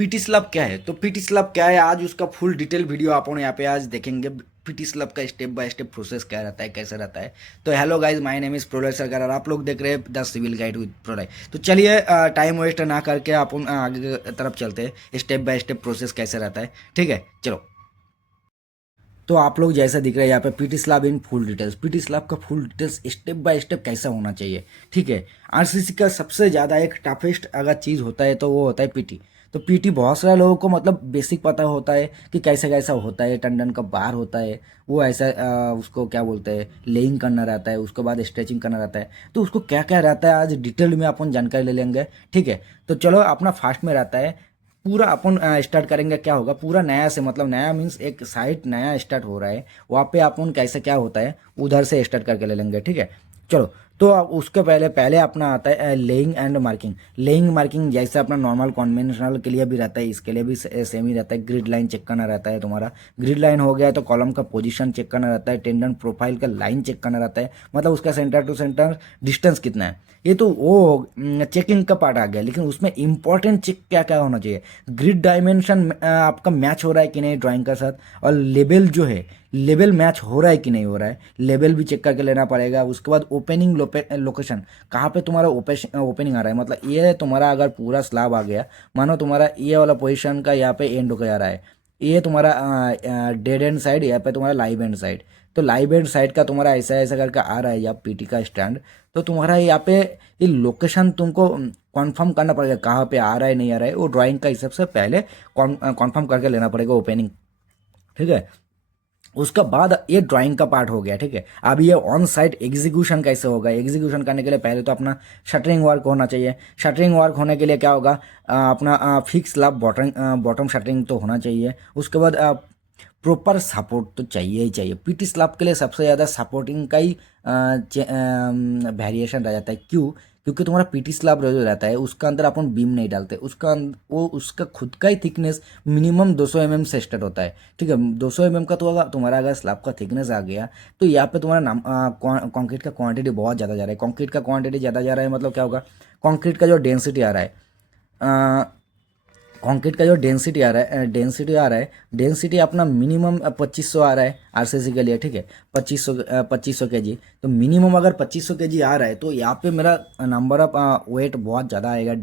PT slub क्या है? तो पीटी स्लब क्या है, आज उसका फुल डिटेल वीडियो आप यहाँ पे आज देखेंगे। पीटी स्लब का स्टेप बाय स्टेप प्रोसेस क्या रहता है, कैसे रहता है। तो hello guys, my name is Prolay Sarkar और आप लोग देख रहे हैं the civil guide with Prolay. तो चलिए टाइम वेस्ट ना करके अपन आगे की तरफ चलते हैं, स्टेप बाय स्टेप प्रोसेस कैसे रहता है। ठीक है, चलो। तो आप लोग जैसा दिख रहा है यहाँ पे PT slab in full details, PT slab का full details step by step कैसा होना चाहिए। ठीक है, आरसीसी का सबसे ज़्यादा एक टफेस्ट अगर चीज़ होता है तो वो होता है पीटी। तो पीटी बहुत सारे लोगों को मतलब बेसिक पता होता है कि कैसा कैसा होता है, टंडन का बार होता है वो ऐसा उसको क्या बोलते हैं, लेइंग करना रहता है, उसके बाद स्ट्रेचिंग करना रहता है। तो उसको क्या क्या रहता है आज डिटेल में अपन जानकारी ले लेंगे। ठीक है, तो चलो अपना फास्ट में रहता है पूरा अपन स्टार्ट करेंगे। क्या होगा पूरा नया से, मतलब नया मीन्स एक साइट नया स्टार्ट हो रहा है, वहाँ पे अपन कैसे क्या होता है उधर से स्टार्ट करके ले लेंगे। ठीक है, चलो। तो अब उसके पहले पहले अपना आता है laying and marking. Laying marking जैसे अपना नॉर्मल कॉन्वेंशनल के लिए भी रहता है, इसके लिए भी सेम ही रहता है। ग्रिड लाइन चेक करना रहता है तुम्हारा, ग्रिड लाइन हो गया तो कॉलम का पोजीशन चेक करना रहता है, टेंडन प्रोफाइल का लाइन चेक करना रहता है, मतलब उसका सेंटर टू सेंटर डिस्टेंस कितना है। ये तो वो चेकिंग का पार्ट आ गया, लेकिन उसमें इंपॉर्टेंट चेक क्या क्या होना चाहिए। ग्रिड डायमेंशन आपका मैच हो रहा है कि नहीं ड्राइंग का साथ, और लेवल जो है लेवल मैच हो रहा है कि नहीं हो रहा है, लेवल भी चेक करके लेना पड़ेगा। उसके बाद ओपनिंग लोकेशन, कहाँ पे तुम्हारा ओपनिंग आ रहा है, मतलब ये तुम्हारा अगर पूरा स्लैब आ गया, मानो तुम्हारा ये वाला पोजीशन का यहाँ पे एंड होकर आ रहा है, ये तुम्हारा डेड एंड साइड, यहाँ पे तुम्हारा लाइव एंड साइड। तो लाइव एंड साइड का तुम्हारा ऐसा ऐसा करके आ रहा है या पीटी का स्टैंड, तो तुम्हारा यहाँ पे ये लोकेशन तुमको कॉन्फर्म करना पड़ेगा कहाँ पे आ रहा है नहीं आ रहा है, वो ड्राइंग का हिसाब से पहले कॉन्फर्म करके लेना पड़ेगा ओपनिंग। ठीक है, उसका बाद ये ड्राइंग का पार्ट हो गया। ठीक है, अब ये ऑन साइट एग्जीक्यूशन कैसे होगा। एग्जीक्यूशन करने के लिए पहले तो अपना शटरिंग वर्क होना चाहिए। शटरिंग वर्क होने के लिए क्या होगा, अपना fix slab bottom bottom shuttering तो होना चाहिए। उसके बाद प्रॉपर सपोर्ट तो चाहिए ही चाहिए। पीटी स्लैब के लिए सबसे ज़्यादा सपोर्टिंग का ही वेरिएशन रह जाता है। क्यों? क्योंकि तुम्हारा पीटी स्लैब जो रहता है उसका अंदर अपन बीम नहीं डालते, वो उसका खुद का ही थिकनेस मिनिमम 200 mm से स्टार्ट होता है। ठीक है, 200 mm का तो अगर तुम्हारा अगर स्लैब का थिकनेस आ गया तो यहाँ पे तुम्हारा नाम कंक्रीट का क्वांटिटी बहुत ज़्यादा जा रहा है। कंक्रीट का क्वांटिटी ज़्यादा जा रहा है मतलब क्या होगा, कंक्रीट का जो डेंसिटी आ रहा है, कंक्रीट का जो डेंसिटी अपना मिनिमम 2500 आ रहा है आरसीसी के लिए। ठीक है, 2500 के जी। तो मिनिमम अगर 2500 के जी आ रहा है तो यहाँ पे मेरा नंबर ऑफ वेट बहुत ज़्यादा आएगा,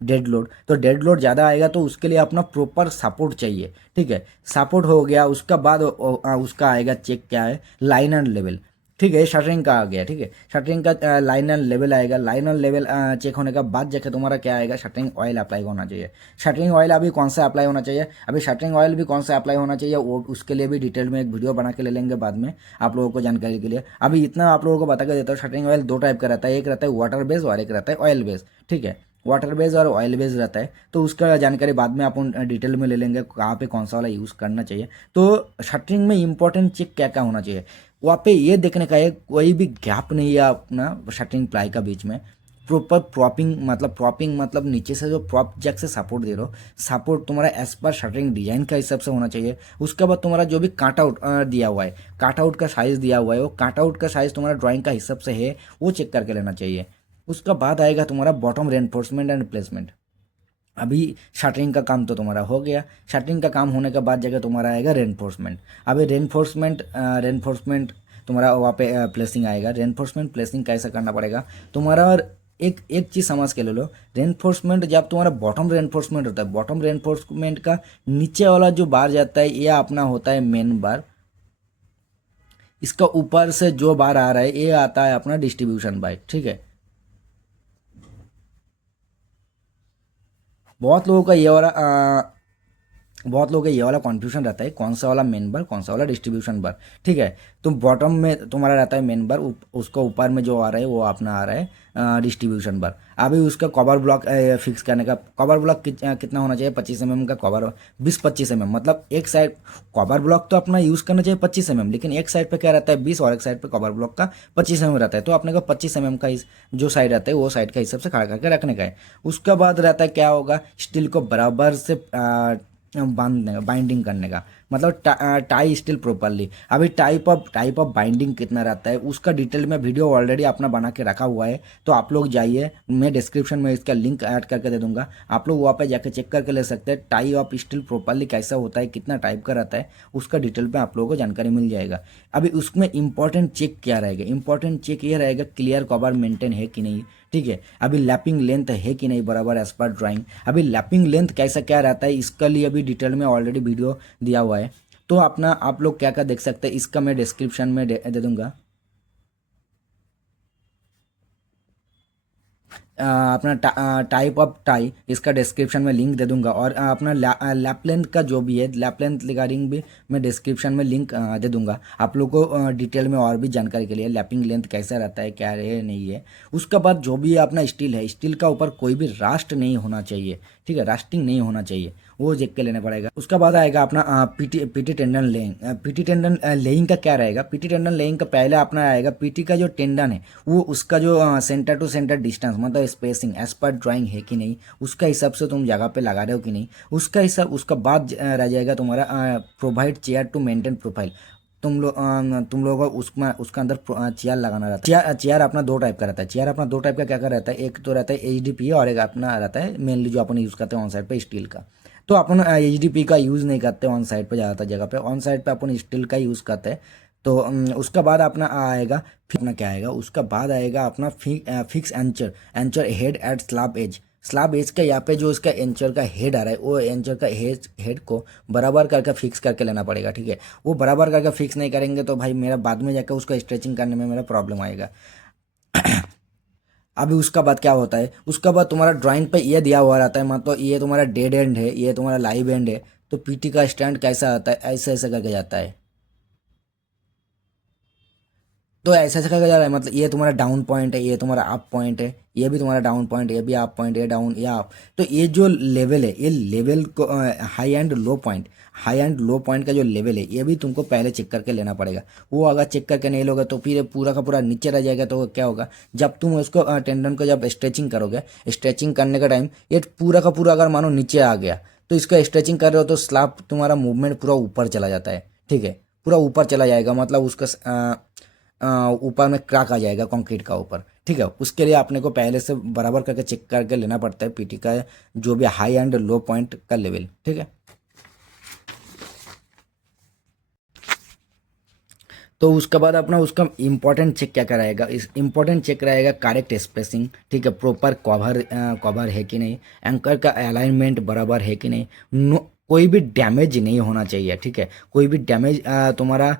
डेड लोड। तो डेड लोड ज़्यादा आएगा तो उसके लिए अपना प्रॉपर सपोर्ट चाहिए। ठीक है, सपोर्ट हो गया, उसका बाद उसका आएगा चेक क्या है, लाइन एंड लेवल। ठीक है, शटरिंग का आ गया। ठीक है, शटरिंग का लाइन एंड लेवल आएगा। लाइन एंड लेवल चेक होने का बाद जाके तुम्हारा क्या आएगा, शटरिंग ऑयल अप्लाई होना चाहिए। शटरिंग ऑयल अभी कौन सा अप्लाई होना चाहिए, अभी शटरिंग ऑयल भी कौन सा अप्लाई होना चाहिए वो उसके लिए भी डिटेल में एक वीडियो बना के ले लेंगे बाद में आप लोगों को जानकारी के लिए। अभी इतना आप लोगों को बता के देता हूँ, शटरिंग ऑयल दो टाइप का रहता है, एक रहता है वाटर बेस और एक रहता है ऑयल बेस। ठीक है, वाटर बेस और ऑयल बेस रहता है, तो उसका जानकारी बाद में अपन डिटेल में ले लेंगे कहाँ पे कौन सा वाला यूज़ करना चाहिए। तो शटरिंग में इंपॉर्टेंट चेक क्या क्या होना चाहिए, वहाँ पे ये देखने का है कोई भी गैप नहीं है अपना शटरिंग प्लाई का बीच में। प्रॉपर प्रॉपिंग मतलब नीचे से जो प्रॉप जैक से सपोर्ट दे रहे हो, सपोर्ट तुम्हारा एज पर शटरिंग डिजाइन का हिसाब से होना चाहिए। उसके बाद तुम्हारा जो भी काट आउट दिया हुआ है, काट आउट का साइज दिया हुआ है, वो काट आउट का साइज तुम्हारा ड्राइंग का हिसाब से है वो चेक करके लेना चाहिए। उसका बाद आएगा तुम्हारा बॉटम रेनफोर्समेंट एंड प्लेसमेंट। अभी शटरिंग का काम तो तुम्हारा हो गया, शटरिंग का काम होने के बाद जगह तुम्हारा आएगा रेनफोर्समेंट। अभी रेनफोर्समेंट तुम्हारा वहाँ पे प्लेसिंग आएगा। रेनफोर्समेंट प्लेसिंग कैसे करना पड़ेगा तुम्हारा, और एक एक चीज़ समझ के ले लो। रेनफोर्समेंट जब तुम्हारा बॉटम रेनफोर्समेंट होता है, बॉटम रेनफोर्समेंट का नीचे वाला जो बार जाता है ये अपना होता है मेन बार। इसका ऊपर से जो बार आ रहा है ये आता है अपना डिस्ट्रीब्यूशन बार। ठीक है, बहुत लोगों का ये वाला बहुत लोगों का ये वाला कन्फ्यूजन रहता है कौन सा वाला मेन बार कौन सा वाला डिस्ट्रीब्यूशन बार। ठीक है, तो बॉटम में तुम्हारा रहता है मेन बार, उसका ऊपर में जो आ रहा है वो अपना आ रहा है डिस्ट्रीब्यूशन बार। अभी उसका कवर ब्लॉक फिक्स करने का, कवर ब्लॉक कितना होना चाहिए, 25 mm का कवर, 20-25 mm, मतलब एक साइड कवर ब्लॉक तो अपना यूज़ करना चाहिए 25 mm, लेकिन एक साइड पे क्या रहता है 20 और एक साइड पे कवर ब्लॉक का 25 mm रहता है। तो अपने को 25 mm का जो साइड रहता है वो साइड का हिसाब से खड़ा करके रखने का है। उसका बाद रहता है क्या होगा, स्टील को बराबर से बांधने का, बाइंडिंग करने का। मतलब टाई स्टिल प्रॉपरली। अभी टाइप ऑफ बाइंडिंग कितना रहता है उसका डिटेल में वीडियो ऑलरेडी अपना बना के रखा हुआ है, तो आप लोग जाइए, मैं डिस्क्रिप्शन में इसका लिंक ऐड करके दे दूंगा, आप लोग वहाँ पे जाके चेक करके ले सकते हैं टाई ऑफ स्टिल प्रॉपरली कैसा होता है, कितना टाइप का रहता है, उसका डिटेल में आप लोगों को जानकारी मिल जाएगा। अभी उसमें इंपॉर्टेंट चेक क्या रहेगा, इंपॉर्टेंट चेक ये रहेगा क्लियर कवर मेंटेन है कि नहीं, ठीक है। अभी लैपिंग लेंथ है कि नहीं बराबर एज पर ड्राइंग। अभी लैपिंग लेंथ कैसा क्या रहता है इसका लिए अभी डिटेल में ऑलरेडी वीडियो दिया हुआ है, तो अपना आप लोग क्या क्या देख सकते हैं इसका मैं डिस्क्रिप्शन में दे दूंगा। अपना टाइप ऑफ टाई इसका डिस्क्रिप्शन में लिंक दे दूंगा, और अपना लैप लेंथ का जो भी है लैप लेंथ रिगार्डिंग भी मैं डिस्क्रिप्शन में लिंक दे दूंगा आप लोग को डिटेल में और भी जानकारी के लिए, लैपिंग लेंथ कैसा रहता है क्या है नहीं है। उसके बाद जो भी अपना स्टील है, स्टील का ऊपर कोई भी रास्ट नहीं होना चाहिए, ठीक है, रास्टिंग नहीं होना चाहिए, वो देख के लेना पड़ेगा। उसका बाद आएगा अपना PT tendon laying. PT tendon laying का क्या रहेगा, पीटी टेंडन लेइंग का पहले अपना आएगा पीटी का जो टेंडन है वो उसका जो सेंटर टू सेंटर डिस्टेंस मतलब स्पेसिंग एज पर ड्राइंग है कि नहीं, उसका हिसाब से तुम जगह पे लगा रहे हो कि नहीं, उसका हिसाब। उसका बाद रह जाएगा तुम्हारा provide chair to maintain profile. तुम लोगों को उसमें उसका अंदर चेयर लगाना रहता है। चेयर अपना दो टाइप का रहता है, चेयर अपना दो टाइप का क्या क्या रहता है, एक तो रहता है एचडीपी और एक अपना रहता है मेनली जो अपन यूज़ करते हैं ऑन साइड पे स्टील का। तो अपन एचडीपी का यूज़ नहीं करते ऑन साइड पे, ज़्यादातर जगह पे ऑन साइड पे अपन स्टील का यूज़ करते हैं। तो उसका बाद अपना आएगा फिर अपना क्या आएगा, उसका बाद आएगा अपना fix anchor, anchor head at slab edge. Slab edge का यहाँ पे जो इसका एंचर का हेड आ रहा है वो एंचर का हेड को बराबर करके फिक्स करके लेना पड़ेगा, ठीक है। वो बराबर करके फिक्स नहीं करेंगे तो भाई मेरा बाद में जाकर उसको स्ट्रेचिंग करने में मेरा प्रॉब्लम आएगा। अभी उसका बाद क्या होता है, उसका बाद तुम्हारा ड्राइंग पे ये दिया हुआ रहता है, मतलब ये तुम्हारा डेड एंड है, ये तुम्हारा लाइव एंड है, तो पीटी का स्टैंड कैसा आता है, ऐसे ऐसे करके जाता है। तो ऐसा ऐसा करके जा रहा है, मतलब ये तुम्हारा डाउन पॉइंट है, ये तुम्हारा अप पॉइंट है, ये भी तुम्हारा डाउन पॉइंट है, ये भी अप पॉइंट है, डाउन या अप। तो ये जो लेवल है, ये लेवल को high and low point, high and low point का जो लेवल है ये भी तुमको पहले चेक करके लेना पड़ेगा। वो अगर चेक करके नहीं लोगे तो फिर पूरा का पूरा नीचे रह जाएगा। तो क्या होगा, जब तुम उसको टेंडन को जब स्ट्रेचिंग करोगे, स्ट्रेचिंग करने का टाइम ये पूरा का पूरा अगर मानो नीचे आ गया तो इसका स्ट्रेचिंग कर रहे हो तो स्लैब तुम्हारा मूवमेंट पूरा ऊपर चला जाता है, ठीक है, पूरा ऊपर चला जाएगा, मतलब उसका ऊपर में क्रैक आ जाएगा कंक्रीट का ऊपर, ठीक है। उसके लिए आपने को पहले से बराबर करके चेक करके लेना पड़ता है पीटी का जो भी हाई एंड लो पॉइंट का लेवल, ठीक है। तो उसके बाद अपना उसका इंपॉर्टेंट चेक क्या कराएगा, इस इंपॉर्टेंट चेक रहेगा करेक्ट स्पेसिंग, ठीक है, प्रॉपर कवर है कि नहीं, एंकर का अलाइनमेंट बराबर है कि नहीं, कोई भी डैमेज नहीं होना चाहिए, ठीक है। कोई भी डैमेज तुम्हारा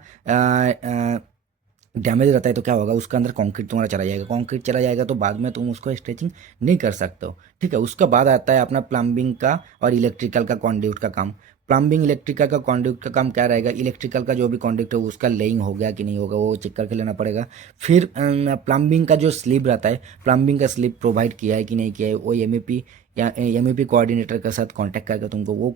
डैमेज रहता है तो क्या होगा, उसके अंदर कंक्रीट तुम्हारा चला जाएगा, कंक्रीट चला जाएगा तो बाद में तुम उसको स्ट्रेचिंग नहीं कर सकते हो, ठीक है। उसका बाद आता है अपना प्लम्बिंग का और इलेक्ट्रिकल का कॉन्ड्यूट का काम। प्लम्बिंग इलेक्ट्रिकल का कॉन्ड्यूट का काम क्या रहेगा, इलेक्ट्रिकल का जो भी कॉन्ड्यूट है उसका लेइंग हो गया कि नहीं होगा वो चेक करके लेना पड़ेगा। फिर प्लम्बिंग का जो स्लिप रहता है, प्लम्बिंग का स्लिप प्रोवाइड किया है कि नहीं किया है, वो एमईपी या एमईपी कोऑर्डिनेटर के साथ कांटेक्ट करके तुमको वो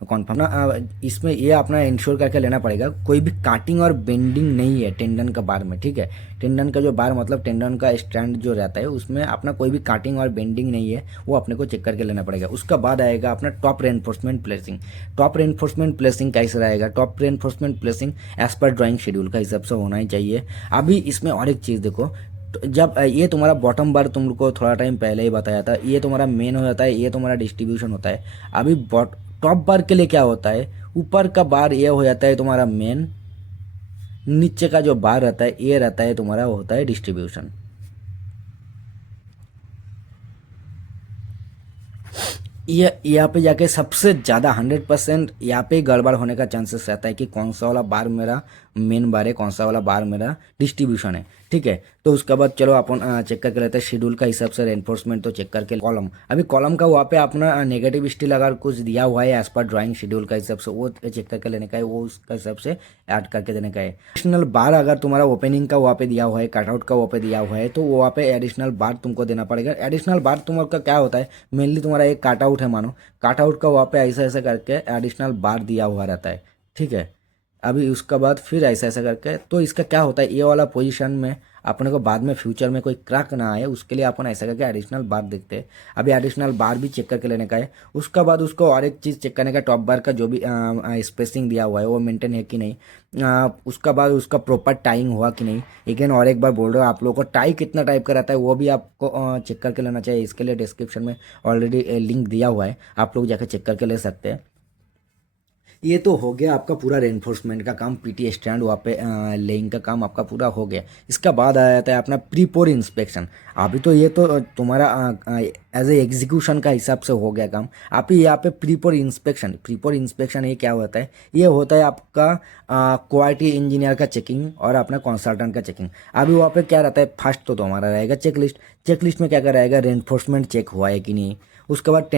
कॉन्फर्म ना इसमें ये अपना इंश्योर करके लेना पड़ेगा। कोई भी काटिंग और बेंडिंग नहीं है टेंडन का बार में, ठीक है। टेंडन का जो बार मतलब टेंडन का स्टैंड जो रहता है उसमें अपना कोई भी काटिंग और बेंडिंग नहीं है, वो अपने को चेक करके लेना पड़ेगा। उसका बाद आएगा अपना top reinforcement placing. Top reinforcement placing कैसे रहेगा, टॉप रेनफोर्समेंट प्लेसिंग एज पर ड्राइंग शेड्यूल का हिसाब से होना ही चाहिए। अभी इसमें और एक चीज़ देखो, तो जब ये तुम्हारा बॉटम बार तुमको थोड़ा टाइम पहले ही बताया था, ये तुम्हारा मेन हो जाता है, ये तुम्हारा डिस्ट्रीब्यूशन होता है। अभी टॉप बार के लिए क्या होता है, ऊपर का बार ये हो जाता है तुम्हारा मेन, नीचे का जो बार रहता है ये रहता है तुम्हारा होता है डिस्ट्रीब्यूशन। ये यहाँ पे जाके सबसे ज़्यादा 100% यहाँ पे गड़बड़ होने का चांसेस रहता है कि कौन सा वाला बार मेरा मेन बार है, कौन सा वाला बार मेरा डिस्ट्रीब्यूशन है, ठीक है। तो उसके बाद चलो अपन चेक करके लेते हैं शेड्यूल का हिसाब से रेनफोर्समेंट, तो चेक करके कॉलम। अभी कॉलम का वहाँ पे अपना नेगेटिव स्टील अगर कुछ दिया हुआ है एज पर ड्राइंग शेड्यूल का हिसाब से वो चेक करके लेने का है, वो उसका हिसाब से ऐड करके देने का है। एडिशनल बार अगर तुम्हारा ओपनिंग का वहाँ पे दिया हुआ है, कटआउट का वहाँ पे दिया हुआ है, तो वहाँ पे एडिशनल बार तुमको देना पड़ेगा। एडिशनल बार तुम्हारा क्या होता है, मेनली तुम्हारा एक कटआउट है मानो, कटआउट का वहाँ पे ऐसा ऐसा करके एडिशनल बार दिया हुआ रहता है, ठीक है। अभी उसका बाद फिर ऐसा ऐसा करके, तो इसका क्या होता है, ये वाला पोजीशन में अपने को बाद में फ्यूचर में कोई क्रैक ना आए, उसके लिए अपन ऐसा करके एडिशनल बार देखते हैं। अभी एडिशनल बार भी चेक करके लेने का है। उसका बाद उसको और एक चीज़ चेक करने का, टॉप बार का जो भी स्पेसिंग दिया हुआ है वो मेंटेन है कि नहीं। उसका बाद उसका प्रॉपर टाइंग हुआ कि नहीं। अगेन और एक बार बोल रहा हूँ, आप लोगों को टाई कितना टाइप का रहता है वो भी आपको चेक करके लेना चाहिए। इसके लिए डिस्क्रिप्शन में ऑलरेडी लिंक दिया हुआ है, आप लोग जाकर चेक करके ले सकते हैं। ये तो हो गया आपका पूरा रेनफोर्समेंट का काम, पीटी स्टैंड वहाँ पे लेइंग का काम आपका पूरा हो गया। इसका बाद आ जाता है अपना प्री पोर इंस्पेक्शन। अभी तो ये तो तुम्हारा एज ए एग्जीक्यूशन का हिसाब से हो गया काम। आप ही यहाँ पे प्री पोर इंस्पेक्शन ये क्या होता है, ये होता है आपका क्वालिटी इंजीनियर का चेकिंग और अपना कंसल्टेंट का चेकिंग। अभी वहाँ पे क्या रहता है, फर्स्ट तो हमारा रहेगा चेकलिस्ट। चेकलिस्ट में क्या क्या रहेगा, रेनफोर्समेंट चेक हुआ है कि नहीं। उसके बाद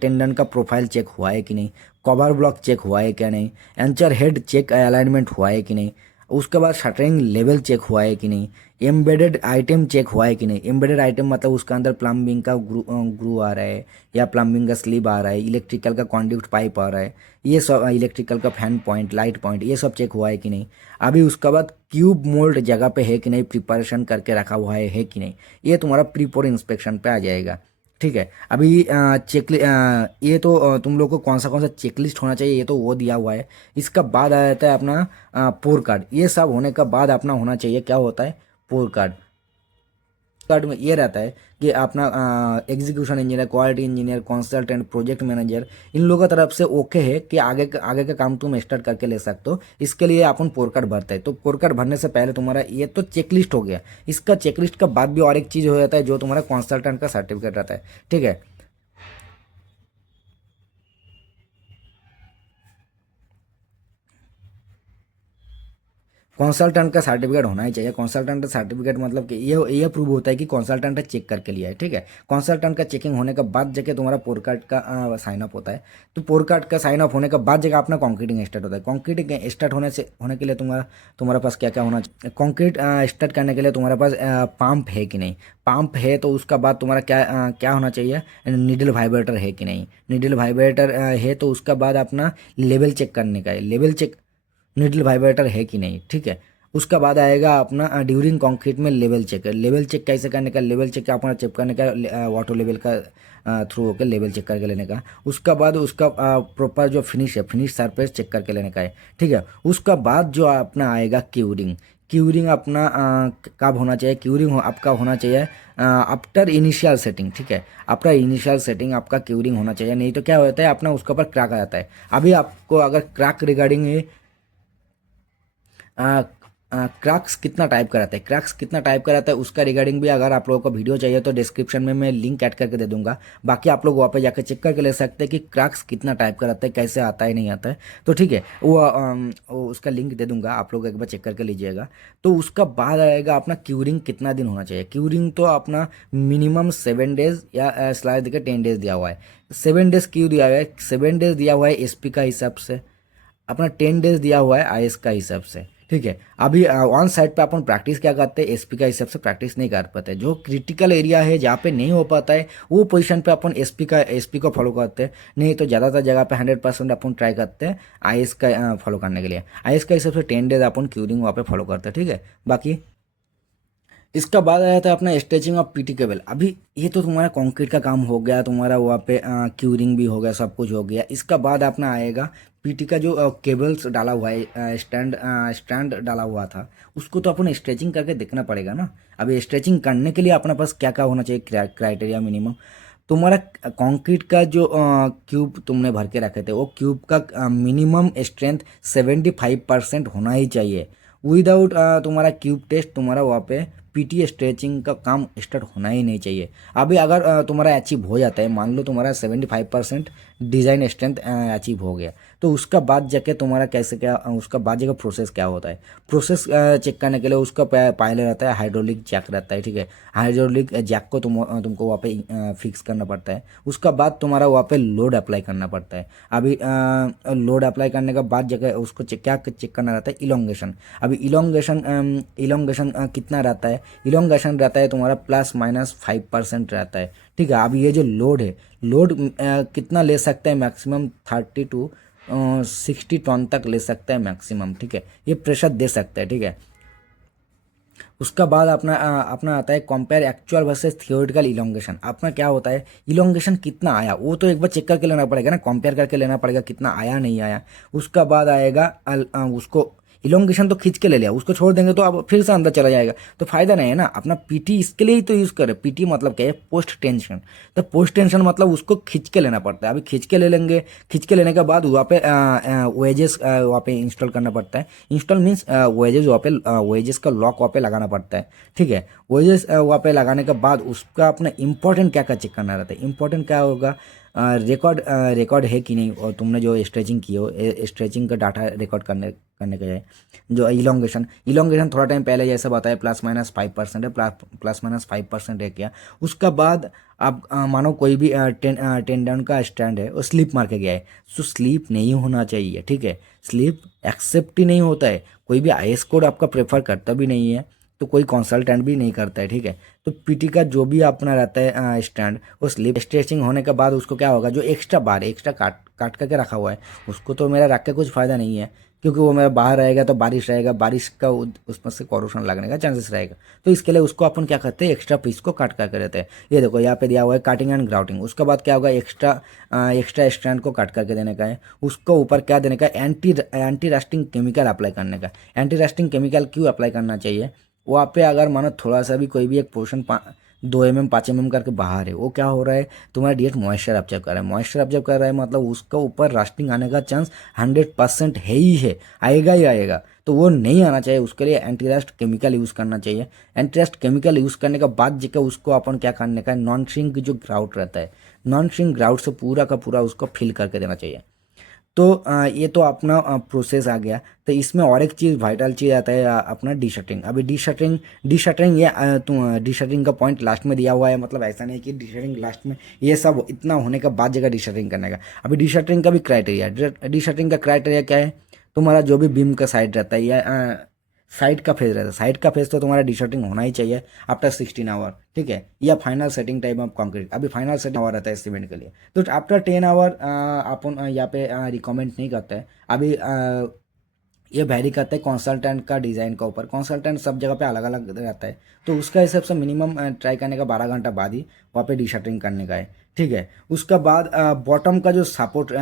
टेंडन का प्रोफाइल चेक हुआ है कि नहीं। कवर ब्लॉक चेक हुआ है क्या नहीं। एंचर हेड चेक अलाइनमेंट हुआ है कि नहीं। उसके बाद शटरिंग लेवल चेक हुआ है कि नहीं। एम्बेडेड आइटम चेक हुआ है कि नहीं। एम्बेडेड आइटम मतलब उसका अंदर प्लम्बिंग का ग्रू आ रहा है या प्लम्बिंग का स्लीब आ रहा है, इलेक्ट्रिकल का कॉन्ड्यूट पाइप आ रहा है, ये सब इलेक्ट्रिकल का फैन पॉइंट, लाइट पॉइंट, ये सब चेक हुआ है कि नहीं। अभी उसके बाद क्यूब मोल्ड जगह पे है कि नहीं, प्रिपरेशन करके रखा हुआ है कि नहीं। ये तुम्हारा प्री पोर इंस्पेक्शन पे आ जाएगा। ठीक है। अभी ये तो तुम लोग को कौन सा चेकलिस्ट होना चाहिए ये तो वो दिया हुआ है। इसका बाद आ जाता है अपना पोर कार्ड। ये सब होने का बाद अपना होना चाहिए क्या होता है, पोर कार्ड। कार्ड में ये रहता है कि अपना execution engineer, quality engineer, consultant, project manager, इन लोगों की तरफ से ओके है कि आगे का काम तुम स्टार्ट करके ले सकते हो। इसके लिए अपन पोर कार्ड भरते हैं। तो पोर कार्ड भरने से पहले तुम्हारा ये तो चेकलिस्ट हो गया। इसका चेकलिस्ट का बाद भी और एक चीज़ हो जाता है जो तुम्हारा कंसल्टेंट का सर्टिफिकेट रहता है। ठीक है। कंसल्टेंट का सर्टिफिकेट होना ही चाहिए। कंसल्टेंट का सर्टिफिकेट मतलब कि ये प्रूव होता है कि कंसल्टेंट ने चेक करके लिया है। ठीक है। कंसल्टेंट का चेकिंग होने के बाद जाके तुम्हारा पोर कार्ड का साइन अप होता है। तो पोर कार्ड का साइन अप होने के बाद जगह अपना कंक्रीटिंग स्टार्ट होता है। कंक्रीटिंग स्टार्ट होने के लिए तुम्हारे पास क्या क्या होना चाहिए। कंक्रीट स्टार्ट करने के लिए तुम्हारे पास पंप है कि नहीं। पंप है तो उसका बाद तुम्हारा क्या होना चाहिए, नीडल वाइब्रेटर है कि नहीं। नीडल वाइब्रेटर है तो उसका बाद अपना लेवल चेक करने का है। लेवल चेक नीडल वाइब्रेटर है कि नहीं। ठीक है। उसका बाद आएगा अपना ड्यूरिंग कंक्रीट में लेवल चेक। लेवल चेक कैसे करने का, लेवल चेक अपना चेक करने का वाटर लेवल का थ्रू होकर लेवल चेक करके लेने का। उसका बाद उसका प्रॉपर जो फिनिश है, फिनिश सरफेस चेक करके लेने का है। ठीक है। उसका बाद जो अपना आएगा क्यूरिंग। क्यूरिंग अपना कब होना चाहिए, क्यूरिंग आपका होना चाहिए आफ्टर इनिशियल सेटिंग। ठीक है। आफ्टर इनिशियल सेटिंग आपका क्यूरिंग होना चाहिए, नहीं तो क्या होता है अपना उसके ऊपर क्रैक आ जाता है। अभी आपको अगर क्रैक रिगार्डिंग क्रैक्स कितना टाइप का रहता है, क्रैक्स कितना टाइप का रहता है उसका रिगार्डिंग भी अगर आप लोगों को वीडियो चाहिए तो डिस्क्रिप्शन में मैं लिंक ऐड करके दे दूंगा। बाकी आप लोग वहाँ पे जाकर चेक करके ले सकते हैं कि क्रैक्स कितना टाइप का रहता है, कैसे आता है नहीं आता है। तो ठीक है, वो उसका लिंक दे दूंगा, आप लोग एक बार चेक करके लीजिएगा। तो उसका बाद आएगा अपना क्यूरिंग कितना दिन होना चाहिए। क्यूरिंग तो अपना मिनिमम 7 डेज या स्लाइड देखिए 10 डेज दिया हुआ है। 7 डेज क्यों दिया हुआ है, 7 डेज दिया हुआ है एसपी का हिसाब से, अपना 10 डेज दिया हुआ है आईएस का हिसाब से। ठीक है। अभी ऑन साइड पे अपन प्रैक्टिस क्या करते हैं, एसपी का हिसाब से प्रैक्टिस नहीं कर पाते। जो क्रिटिकल एरिया है जहाँ पे नहीं हो पाता है वो पोजीशन पे अपन एसपी को फॉलो करते हैं। नहीं तो ज़्यादातर जगह पे 100% अपन ट्राई करते हैं आईएस का फॉलो करने के लिए। आईएस का हिसाब से 10 डेज अपन क्यूरिंग वहाँ पे फॉलो करते हैं। ठीक है। बाकी इसका बाद आया था अपना स्ट्रेचिंग ऑफ पीटी केबल। अभी ये तो तुम्हारा कंक्रीट का काम हो गया, तुम्हारा वहाँ पे क्यूरिंग भी हो गया, सब कुछ हो गया। इसका बाद अपना आएगा पीटी का जो केबल्स डाला हुआ है, स्टैंड डाला हुआ था, उसको तो अपन स्ट्रेचिंग करके देखना पड़ेगा ना। अभी स्ट्रेचिंग करने के लिए अपने पास क्या क्या होना चाहिए, क्राइटेरिया मिनिमम। तुम्हारा कंक्रीट का जो क्यूब तुमने भर के रखे थे वो क्यूब का मिनिमम स्ट्रेंथ 75% होना ही चाहिए। विदाउट तुम्हारा क्यूब टेस्ट तुम्हारा वहाँ पे पीटी स्ट्रेचिंग का काम स्टार्ट होना ही नहीं चाहिए। अभी अगर तुम्हारा अचीव हो जाता है, मान लो तुम्हारा 75% डिज़ाइन स्ट्रेंथ अचीव हो गया, तो उसका बाद जाके तुम्हारा कैसे क्या उसका बाद जाके प्रोसेस क्या होता है। प्रोसेस चेक करने के लिए उसका पहले रहता है हाइड्रोलिक जैक रहता है। ठीक है। हाइड्रोलिक जैक को तुमको वहाँ पे फिक्स करना पड़ता है। उसका बाद तुम्हारा वहाँ पे लोड अप्लाई करना पड़ता है। अभी लोड अप्लाई करने के बाद जगह उसको क्या चेक करना रहता है, इलोंगेशन। अभी इलोंगेशन कितना रहता है, इलोंगेशन रहता है तुम्हारा ±5% रहता है। ठीक है। अभी ये जो लोड है, लोड कितना ले सकता है, मैक्सिमम 30 to 60 टन तक ले सकता है मैक्सिमम। ठीक है। ये प्रेशर दे सकता है। ठीक है। उसका बाद अपना आता है compare actual versus theoretical elongation. अपना क्या होता है, इलोंगेशन कितना आया वो तो एक बार चेक करके लेना पड़ेगा ना, कंपेयर करके लेना पड़ेगा कितना आया नहीं आया। उसका बाद आएगा उसको इलोंगेशन तो खींच के ले लिया, उसको छोड़ देंगे तो अब फिर से अंदर चला जाएगा, तो फायदा नहीं है ना। अपना पीटी इसके लिए ही तो यूज करे। पीटी मतलब क्या है, पोस्ट टेंशन। तो पोस्ट टेंशन मतलब उसको खींच के लेना पड़ता है। अभी खींच के ले लेंगे, खींच के लेने के बाद वहाँ पे वेजेस वहाँ पे इंस्टॉल करना पड़ता है। इंस्टॉल मीन्स वेजेस वहाँ पे वेजेस का लॉक वहाँ पे लगाना पड़ता है, ठीक है। वेजेस वहाँ पे लगाने के बाद उसका अपना इंपॉर्टेंट क्या क्या चेक करना रहता है। इंपॉर्टेंट क्या होगा, रिकॉर्ड रिकॉर्ड है कि नहीं, और तुमने जो स्ट्रेचिंग की हो स्ट्रेचिंग का डाटा रिकॉर्ड करने करने का है। जो इलोंगेशन इलोंगेशन थोड़ा टाइम पहले जैसे बताया +-5% है, +-5% है क्या। उसका बाद आप मानो कोई भी टेंडन का स्टैंड है वो स्लिप मार के गया है, तो स्लिप नहीं होना चाहिए, ठीक है। स्लिप एक्सेप्ट ही नहीं होता है, कोई भी आईएस कोड आपका प्रेफर करता भी नहीं है, तो कोई कंसल्टेंट भी नहीं करता है, ठीक है। तो पीटी का जो भी अपना रहता है स्टैंड, वो स्लिप स्ट्रेचिंग होने के बाद उसको क्या होगा, जो एक्स्ट्रा बार एक्स्ट्रा काट काट करके रखा हुआ है उसको तो मेरा रख के कुछ फ़ायदा नहीं है, क्योंकि वो मेरा बाहर रहेगा तो बारिश रहेगा, बारिश का उसमें से कोरोशन लगने का चांसेस रहेगा। तो इसके लिए उसको अपन क्या करते हैं, एक्स्ट्रा पीस को काट करके रहते हैं। ये देखो यहाँ पे दिया हुआ है काटिंग एंड ग्राउटिंग। उसके बाद क्या होगा, एक्स्ट्रा स्ट्रैंड को काट करके देने का है। उसको ऊपर क्या देने का, एंटी रस्टिंग केमिकल अप्लाई करने का। एंटी रस्टिंग केमिकल क्यों अप्लाई करना चाहिए, वहाँ पे अगर मानो थोड़ा सा भी कोई भी एक पोर्शन 2 mm 5 mm करके बाहर है, वो क्या हो रहा है, तुम्हारा डीएट मॉइस्चर ऑब्जर्व कर रहा है। मॉइस्चर ऑब्जर्व कर रहा है मतलब उसका ऊपर रस्टिंग आने का चांस 100% है ही है, आएगा ही आएगा। तो वो नहीं आना चाहिए, उसके लिए एंटी रस्ट केमिकल यूज़ करना चाहिए। एंटी रस्ट केमिकल यूज़ करने के बाद जगह उसको अपन क्या करने का है, नॉन श्रिंक जो ग्राउट रहता है, नॉन श्रिंक ग्राउट से पूरा का पूरा उसको फिल करके देना चाहिए। तो ये तो अपना प्रोसेस आ गया। तो इसमें और एक चीज़ वाइटल चीज़ आता है अपना डीशटरिंग। अभी डीशटरिंग ये डीशटरिंग का पॉइंट लास्ट में दिया हुआ है, मतलब ऐसा नहीं कि डीशटरिंग लास्ट में, ये सब इतना होने के बाद जगह डीशटरिंग करने का। अभी डीशटरिंग का भी क्राइटेरिया, डीशटरिंग का क्राइटेरिया क्या है, तुम्हारा जो भी बीम का साइड रहता है या साइड का फेज रहता है, साइड का फेज तो तुम्हारा डीशटरिंग होना ही चाहिए आफ्टर 16 आवर, ठीक है। या final setting time of concrete, अभी फाइनल सेटिंग आवर रहता है सीमेंट के लिए, तो आफ्टर 10 आवर अपन यहाँ पे रिकमेंड नहीं करते हैं। अभी ये वैरी करता है कंसल्टेंट का डिज़ाइन का ऊपर, कंसल्टेंट सब जगह पे अलग अलग रहता है, तो उसका हिसाब से मिनिमम ट्राई करने का 12 घंटा बाद ही वहाँ पे डीशटरिंग करने का है, ठीक है। उसका बाद बॉटम का जो सपोर्ट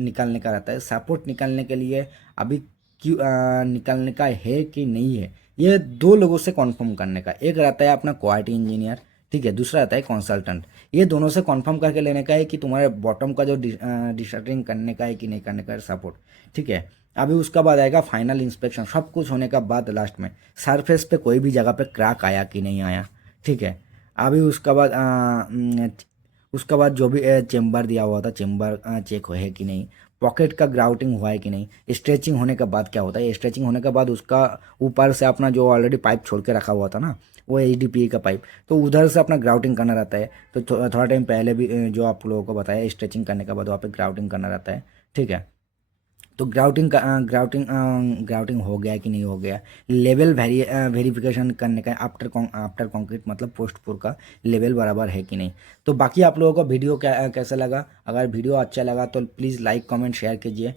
निकालने का रहता है, सपोर्ट निकालने के लिए अभी क्यों निकालने का है कि नहीं है, ये 2 लोगों से कन्फर्म करने का। एक रहता है अपना क्वालिटी इंजीनियर, ठीक है, दूसरा रहता है कंसल्टेंट। ये दोनों से कन्फर्म करके लेने का है कि तुम्हारे बॉटम का जो डिशटरिंग करने का है कि नहीं करने का है सपोर्ट, ठीक है। अभी उसका बाद आएगा फाइनल इंस्पेक्शन, सब कुछ होने का बाद लास्ट में सरफेस पे कोई भी जगह पे क्रैक आया कि नहीं आया, ठीक है। अभी उसका बाद जो भी चेम्बर दिया हुआ था, चेम्बर चेक है कि नहीं, पॉकेट का ग्राउटिंग हुआ है कि नहीं। स्ट्रेचिंग होने के बाद क्या होता है, स्ट्रेचिंग होने के बाद उसका ऊपर से अपना जो ऑलरेडी पाइप छोड़ के रखा हुआ था ना, वो HDPE का पाइप, तो उधर से अपना ग्राउटिंग करना रहता है। तो थोड़ा टाइम पहले भी जो आप लोगों को बताया, स्ट्रेचिंग करने के बाद वहाँ पे ग्राउटिंग करना रहता है, ठीक है। तो ग्राउटिंग हो गया कि नहीं हो गया, लेवल वेरिफिकेशन करने का आफ्टर कंक्रीट, मतलब पोस्ट पोर का लेवल बराबर है कि नहीं। तो बाकी आप लोगों को वीडियो कैसा लगा, अगर वीडियो अच्छा लगा तो प्लीज़ लाइक कमेंट शेयर कीजिए।